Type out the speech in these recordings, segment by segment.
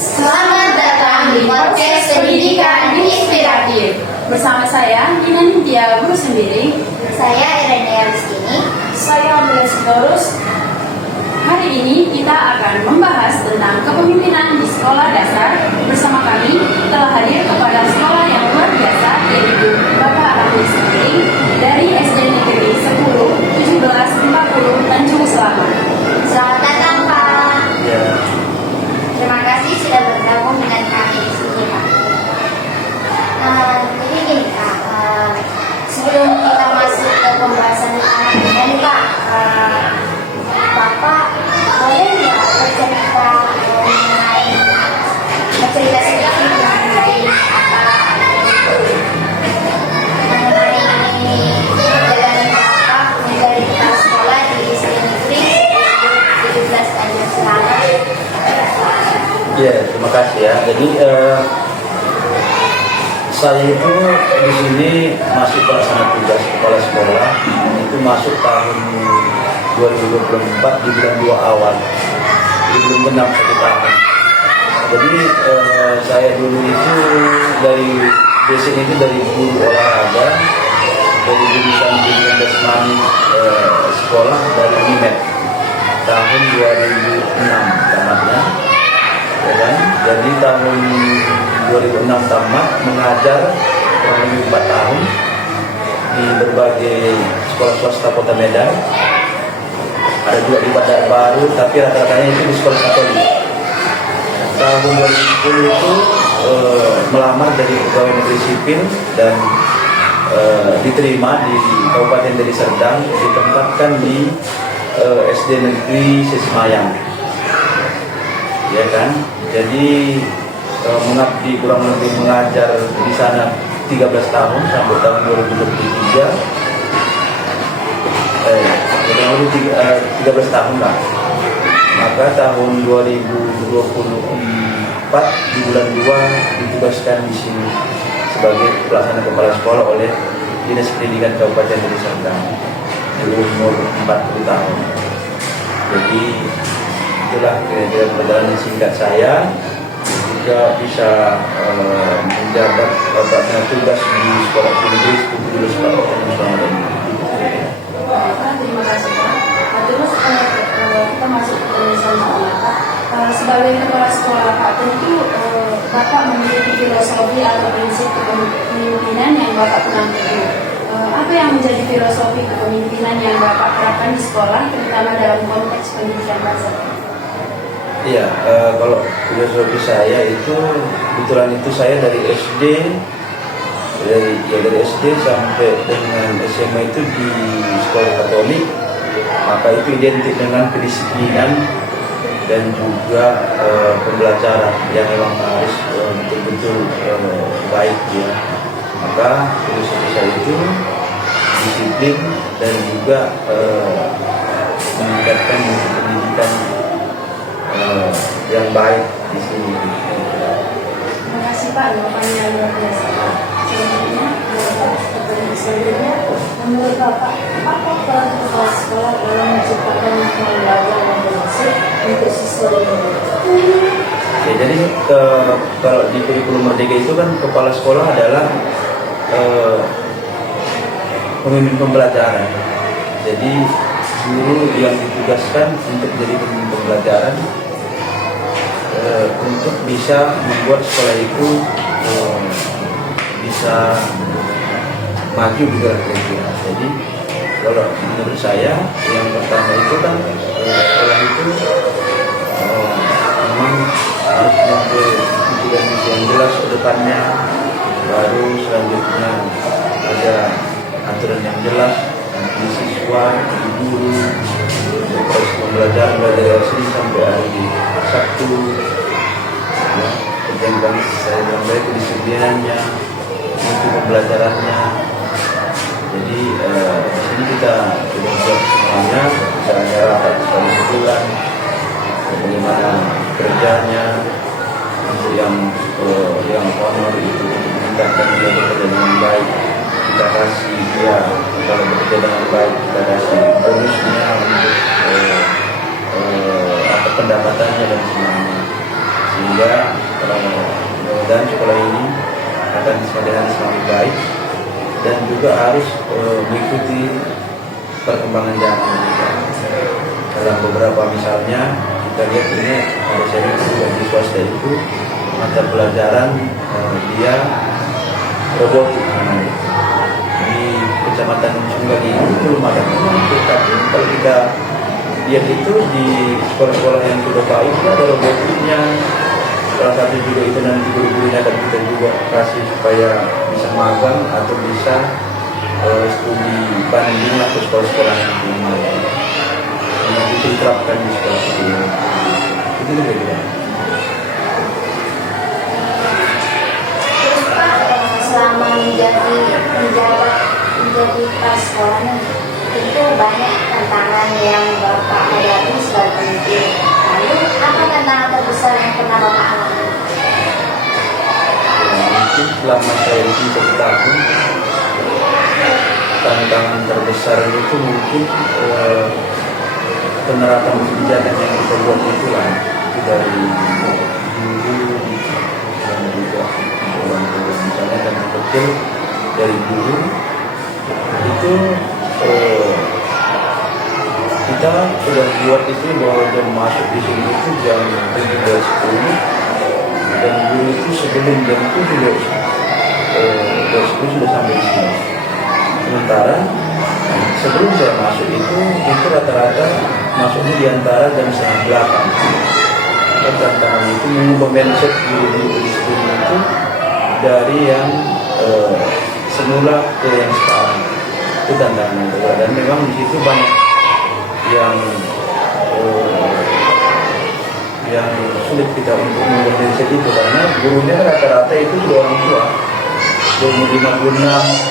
Selamat datang di podcast Pendidikan Inspiratif. Bersama saya, Nina Nindya, guru sendiri. Saya Irene Rizkini. Saya Amel Sitorus. Hari ini kita akan membahas tentang kepemimpinan di sekolah dasar. Bersama kami telah hadir kepada sekolah yang luar biasa, yaitu Bapak Ahli Sekri dari SD Negeri 10 1740 Tanjung Selamat. Selamat datang, Pak. Ya, Terima kasih sudah bergabung dengan kami di sini, Pak. Jadi gini, Pak. Sebelum kita masuk ke pembahasan anak ini, Pak, Bapak boleh nggak bercerita sedikit mengenai perjalanan Bapak menjadi kepala sekolah di SD Negeri 17 Tanjung Selamat? ya, terima kasih ya. Jadi saya itu di sini masih pelaksana tugas kepala sekolah itu masuk tahun 2024 di bulan 2 awal. Jadi belum genap 1 tahun. Jadi saya dulu itu dari basic itu dari guru olahraga, dari jurusan pendidikan jasmani sekolah dari UNIMED tahun 2006 tamatnya. Ya kan? Jadi tahun 2006 tamat mengajar kurang lebih 4 tahun di berbagai sekolah swasta Kota Medan. Ada juga di Bandar Baru, tapi rata-ratanya itu di sekolah Katolik. Tahun 2010 itu melamar jadi pegawai negeri sipil dan diterima di Kabupaten Deli Serdang, ditempatkan di SD Negeri Sesemayang. Ya kan, jadi mengabdi kurang lebih mengajar di sana 13 tahun sampai tahun 2023. Kurang lebih 13 tahun lah. Maka tahun 2024 di bulan 2 ditugaskan di sini sebagai pelaksana kepala sekolah oleh Dinas Pendidikan Kabupaten Deli Serdang di umur 40 tahun. Jadi itulah kira-kira perjalanan singkat saya juga bisa menjabat pelaksana tugas di sekolah tinggi 17 tahun selama ini. Terima kasih, Pak. Terus kita masuk ke selanjutnya, Pak. Sebagai kepala sekolah, Pak, tentu Bapak memiliki filosofi atau prinsip kepemimpinan yang Bapak pegang. Apa yang menjadi filosofi kepemimpinan yang Bapak terapkan di sekolah, terutama dalam konteks pendidikan dasar? Iya, kalau filosofi saya itu kebetulan itu saya dari SD dari SD sampai dengan SMA itu di sekolah Katolik, maka itu identik dengan kedisiplinan dan juga pembelajaran yang memang harus betul-betul baik ya. Maka filosofi saya itu disiplin dan juga meningkatkan pendidikan yang baik di sini. Terima kasih, Pak, jawabannya luar biasa. Selanjutnya, menurut Bapak, apa peran kepala sekolah dalam menciptakan lembaga yang berhasil untuk siswa dan guru? Ya, jadi kalau di kurikulum Merdeka itu kan kepala sekolah adalah pemimpin pembelajaran. Jadi guru yang ditugaskan untuk jadi pemimpin pembelajaran untuk bisa membuat sekolah itu bisa maju juga kira-kira. Jadi kalau menurut saya yang pertama itu kan sekolah itu memang harus mempunyai tujuan yang jelas ke depannya, baru selanjutnya ada aturan yang jelas di siswa, di guru, proses pembelajaran dari Senin sampai hari Sabtu. Ya, perjalanan saya bilang baik kedisiplinannya, itu pembelajarannya. Jadi di sini kita sudah buat semuanya, misalnya rapat sekali sebulan, bagaimana kerjanya, untuk yang honor itu meningkatkan dia bekerja dengan baik, kita kasih dia kalau bekerja dengan baik, kita kasih bonusnya untuk pendapatannya dan semuanya. sehingga mudah-mudahan sekolah ini akan semakin hari semakin baik dan juga harus mengikuti perkembangan zaman juga. Dalam beberapa misalnya kita lihat ini ada saya di swasta itu mata pelajaran dia robotik namanya. Di Kecamatan Sunggali itu belum ada tapi kalau kita lihat itu di sekolah-sekolah yang sudah baik itu ada robotiknya. Salah satu juga itu nanti guru-gurunya dan kita juga kasih supaya bisa magang atau bisa studi banding atau sekolah-sekolah yang lain. Yang itu diterapkan di sekolah itu. Itu juga tidak. Terus Pak, selama menjadi kepala sekolahnya itu banyak tantangan yang Bapak hadapi sebagai pemimpin. Lalu apa tantangan terbesar yang pernah Bapak alami? Mungkin selama saya di 1 tahun tantangan terbesar itu mungkin penerapan kebijakan yang kita buat itu lah, itu dari guru dan juga orang tua misalnya dan yang kecil dari guru itu kita sudah buat itu bahwa jam masuk di sini itu jam 7.10 dan guru itu sebelum jam 7.10 sudah sampai di sini. Sementara sebelum saya masuk itu rata-rata masuknya di antara jam 7:30. Dan tantangan itu mengubah mindset guru-guru di sini itu dari yang semula ke yang sekarang. Itu tantangan kedua dan memang di situ banyak yang sulit kita untuk mengubah mindset itu karena gurunya rata-rata itu sudah orang tua, umur 56.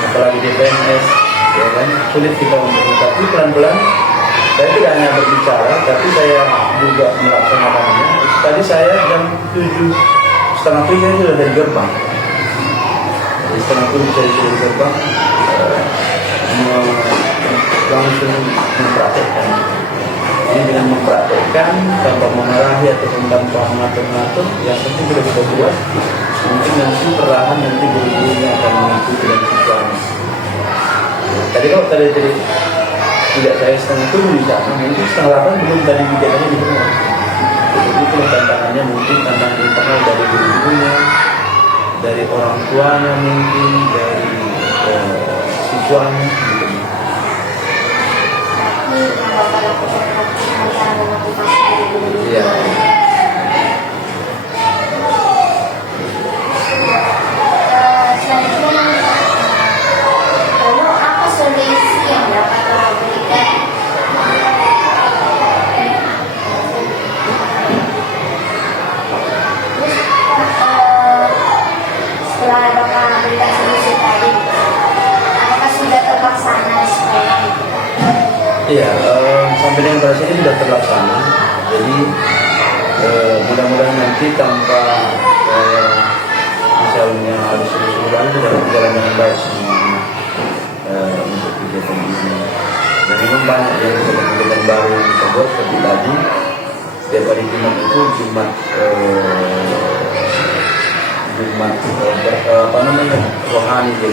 Apalagi di PNS, ya kan, sulit kita untuk tapi pelan-pelan saya tidak hanya berbicara, tapi saya juga melaksanakannya. Tadi saya jam 7:30 saya sudah dari gerbang. Jadi 7:30 saya sudah di gerbang, langsung mempraktekkan. Ini dengan mempraktekkan tanpa memarahi atau tanpa mengatur-ngatur, yang penting sudah kita buat. Mungkin nanti perlahan nanti guru-gurunya akan mengikuti dan siswanya. Tadi kalau tadi tidak saya 7:30 di sana, mungkin 7:30 belum tadi kegiatannya di rumah. Jadi itu tantangannya mungkin tantangan internal dari guru-gurunya, dari orang tuanya mungkin, dari siswanya. Ini yang Bapak lakukan antara memotivasi guru-guru. Iya. Selanjutnya, lalu apa solusi yang dapat Bapak berikan? Terus setelah Bapak berikan solusi tadi, apakah sudah terlaksana di sekolah? Iya, sampai dengan pada ini sudah terlaksana. Jadi mudah-mudahan nanti tanpa misalnya harus usulan sudah berjalan dengan baik semuanya untuk kegiatan ini. Dan memang banyak yang kegiatan baru kita buat seperti tadi. Setiap hari Jumat itu Jumat rohani ya.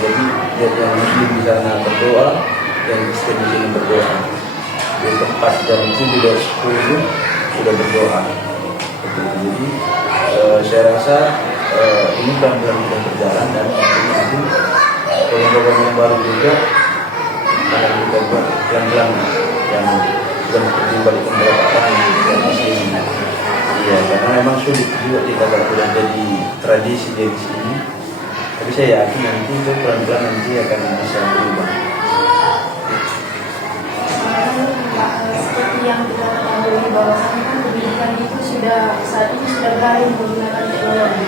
Jadi yang Muslim di sana berdoa, yang Kristen di sini berdoa. Di tempat jam 7:10 sudah berdoa. Jadi saya rasa ini pelan-pelan sudah berjalan dan nanti program-program yang baru juga akan kita buat pelan-pelan yang sudah mempertimbangkan beberapa tahun di sini. Iya, karena memang sulit juga kita kalau sudah jadi tradisi di sini. Tapi saya yakin nanti itu pelan-pelan nanti akan bisa berubah. Seperti yang kita ketahui bahwasannya kan pendidikan itu saat ini sudah beralih menggunakan teknologi.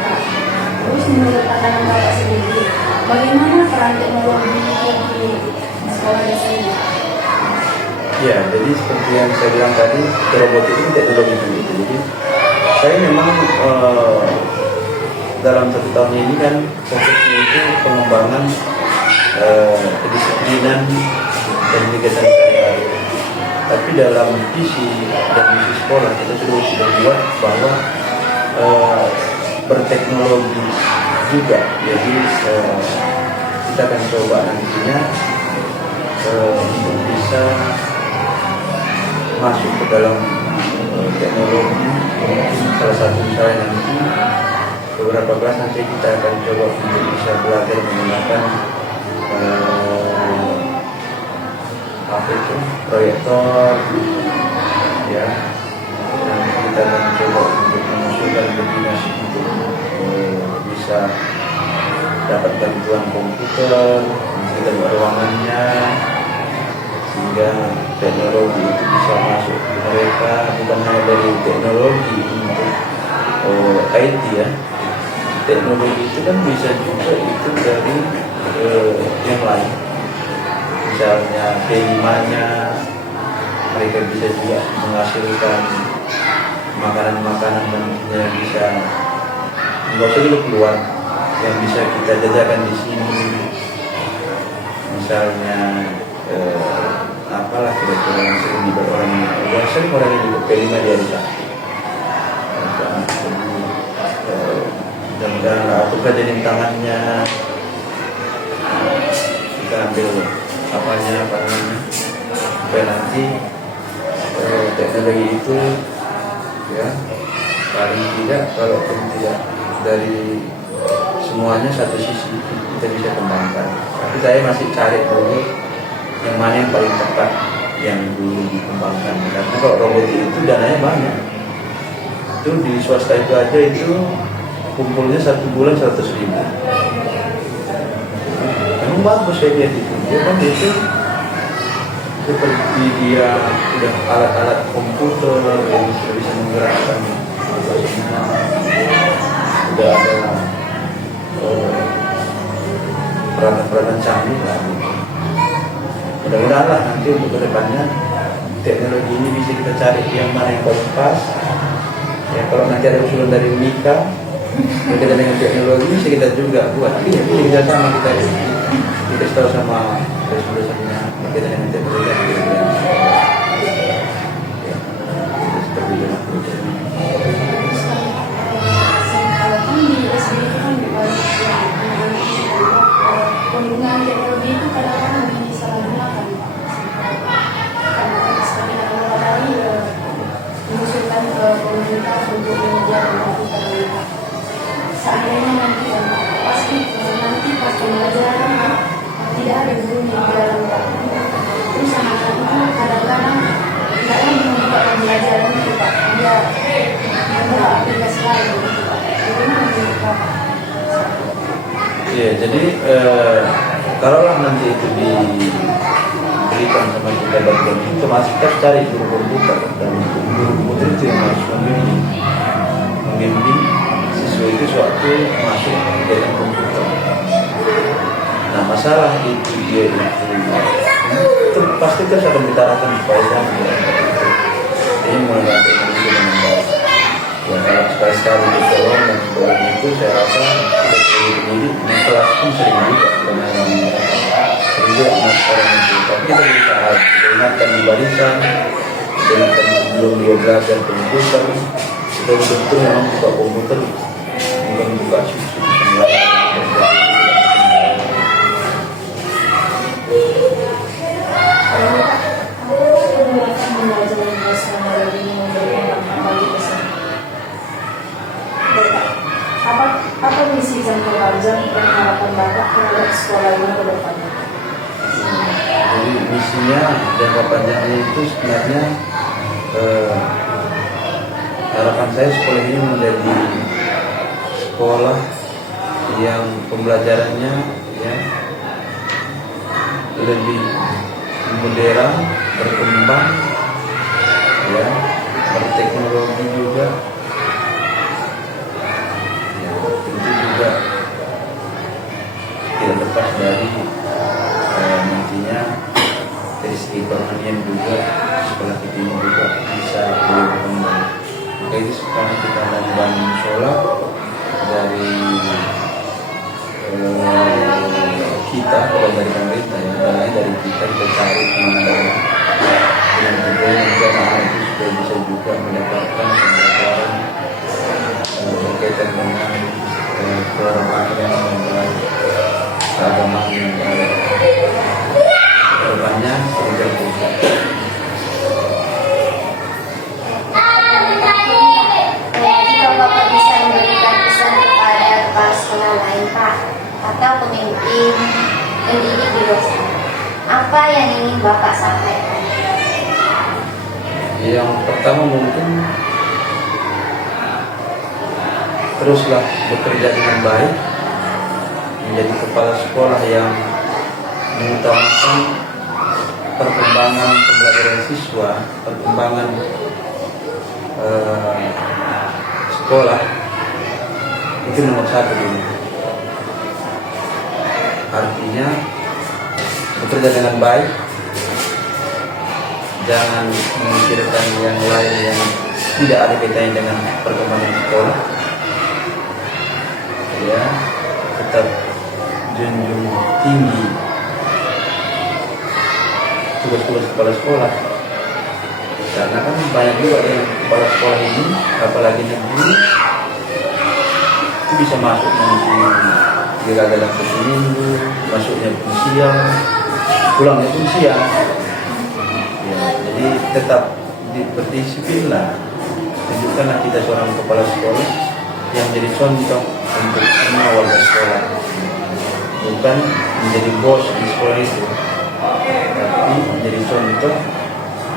Terus menurut pandangan Bapak sendiri, bagaimana peran teknologi di sekolah di sini? Ya, jadi seperti yang saya bilang tadi, robotik itu teknologi itu. Jadi saya memang dalam 1 tahun ini kan fokusnya itu pengembangan kedisiplinan dan kegiatan sehari-hari. Tapi dalam visi dan misi sekolah kita sudah buat bahwa berteknologi juga. Jadi kita akan coba nantinya untuk bisa masuk ke dalam teknologi. Mungkin salah satu misalnya nanti beberapa kelas nanti kita akan coba untuk bisa belajar menggunakan apa itu, proyektor ya, dan kita akan coba untuk memasukkan kombinasi untuk bisa dapat bantuan komputer, kita buat ruangannya sehingga teknologi itu bisa masuk ke mereka, bukan hanya dari teknologi untuk IT ya. Teknologi itu kan bisa juga itu dari yang lain, misalnya P5-nya mereka bisa juga menghasilkan makanan-makanan yang bisa nggak usah dulu keluar, yang bisa kita jajakan di sini, misalnya apalah kira-kira yang sering dibuat orang yang sering orang yang juga P5 dia bisa mudah-mudahan atau kejadian tangannya kita ambil apanya supaya nanti teknologi itu ya paling tidak kalaupun tidak dari semuanya satu sisi kita bisa kembangkan, tapi saya masih cari dulu yang mana yang paling tepat yang dulu dikembangkan, karena kalau robotik itu dananya banyak, itu di swasta itu aja itu kumpulnya 1 bulan 100.000. Emang bagus saya lihat itu, dia kan itu seperti dia udah alat-alat komputer yang bisa menggerakkan semua, udah ada peranan-peranan canggih lah. Mudah-mudahan lah nanti untuk kedepannya teknologi ini bisa kita cari yang mana yang paling pas. Ya kalau nanti ada usulan dari Mika berkaitan dengan teknologi bisa kita juga buat. Iya, bisa sama kita tahu sama dosen-dosennya berkaitan dengan teknologi. Ya, seperti itu. Penggunaan teknologi itu kadang-kadang disalahgunakan, karena sekali tadi mengusulkan ke pemerintah untuk menyediakan komputer mereka. Seandainya nanti pasti nanti pas pembelajaran tidak ada guru di dalam terus anak-anak itu kadang-kadang tidak lagi membuka pembelajaran itu Pak, dia membuka aplikasi lain gitu Pak. Bagaimana menurut Bapak? Iya, jadi kalaulah nanti itu diberikan sama kita bantuan itu, masih kita cari guru komputer, dan guru komputer itu yang harus membimbing siswa itu suatu masuk ke dalam komputer. Nah masalah itu dia itu pasti kita akan ditarakan supaya ini mulai dari Indonesia dengan baik. Ya kalau sekali-sekali ditolong dan sebagainya itu saya rasa pendidik di kelas pun sering juga karena sering juga anak orang itu, tapi kita berusaha kita ingatkan di barisan, kita ingatkan sebelum dia belajar komputer, kita betul-betul memang buka komputer bukan buka susu apa misi jangka panjang dan harapan Bapak terhadap sekolah ini ke depannya? Jadi misinya jangka panjangnya itu sebenarnya harapan saya sekolah ini menjadi sekolah yang pembelajarannya ya lebih modern, berkembang, ya berteknologi juga. Juga tidak lepas dari nantinya dari segi perekonomian juga sekolah kita ini juga bisa berkembang. Maka itu sekarang kita membangun sholat dari kita, bukan dari pemerintah ya, dari kita cari kemana dengan berkaitan dengan kehormatan yang baik, keagamaan yang baik. Kedepannya sering terbuka. Jika Bapak bisa memberikan pesan kepada kepala sekolah lain Pak, atau pemimpin pendidik di luar sana, apa yang ingin Bapak sampaikan? Yang pertama mungkin teruslah bekerja dengan baik, menjadi kepala sekolah yang mengutamakan perkembangan pembelajaran siswa, perkembangan sekolah, itu nomor satu dulu. Artinya bekerja dengan baik, jangan memikirkan yang lain yang tidak ada kaitannya dengan perkembangan sekolah. Ya, tetap junjung tinggi tugas-tugas kepala sekolah, karena kan banyak juga yang kepala sekolah ini, apalagi negeri, itu bisa masuk nanti kira dalam satu minggu, masuknya pun siang, pulangnya pun siang. Ya, jadi tetap berdisiplinlah, tunjukkanlah kita seorang kepala sekolah yang menjadi contoh untuk semua warga sekolah, bukan menjadi bos di sekolah itu, tapi menjadi contoh,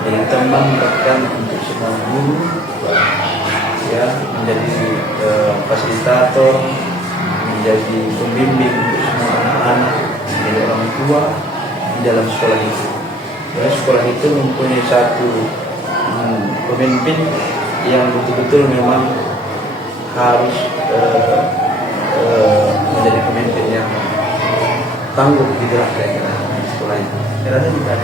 menjadi teman bahkan untuk semua guru, ya, menjadi fasilitator, menjadi pembimbing untuk semua anak-anak, menjadi orang tua di dalam sekolah itu. Ya, sekolah itu mempunyai satu pemimpin yang betul-betul memang harus menjadi pemimpin yang tangguh gitu lah kira-kira di sekolah itu. Kira-kira juga.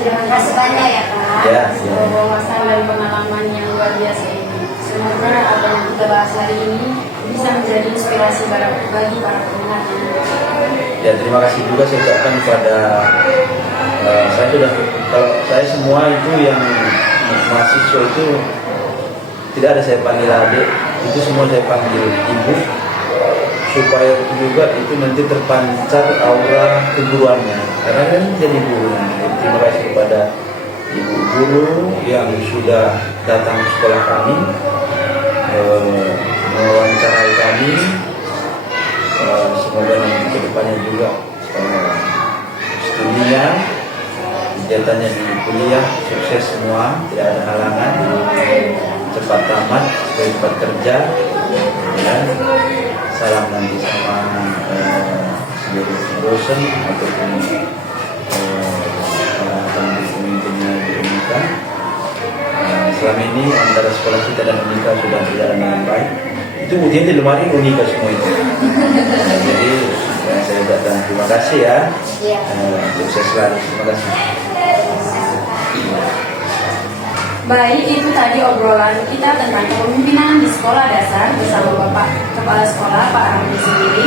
Terima kasih banyak ya Pak. Ya, Wawasan dan pengalaman yang luar biasa ini. Semoga apa yang kita bahas hari ini bisa menjadi inspirasi bagi para pendengar. Ya, terima kasih juga saya ucapkan kepada saya sudah, kalau saya semua itu yang mahasiswa itu tidak ada saya panggil adik, itu semua saya panggil ibu, supaya juga itu nanti terpancar aura keguruannya, karena kan jadi guru. Terima kasih kepada ibu guru yang sudah datang ke sekolah kami, mewawancarai kami. Semoga nanti ke depannya juga studinya, kegiatannya di kuliah sukses semua, tidak ada halangan, cepat tamat, supaya cepat kerja. Ya. Salam nanti sama seluruh dosen ataupun pemimpinnya di Unika. Selama ini antara sekolah kita dan Unika sudah berjalan dengan baik. Itu ujian di lemari Unika semua itu. Jadi saya ucapkan terima kasih ya. Sukses selalu. Terima kasih. Baik, itu tadi obrolan kita tentang kepemimpinan di sekolah dasar bersama Bapak Kepala Sekolah Pak Ramli sendiri.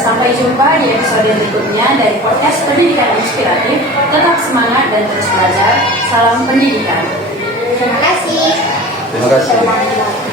Sampai jumpa di episode berikutnya dari podcast Pendidikan Inspiratif. Tetap semangat dan terus belajar. Salam pendidikan. Terima kasih. Terima kasih.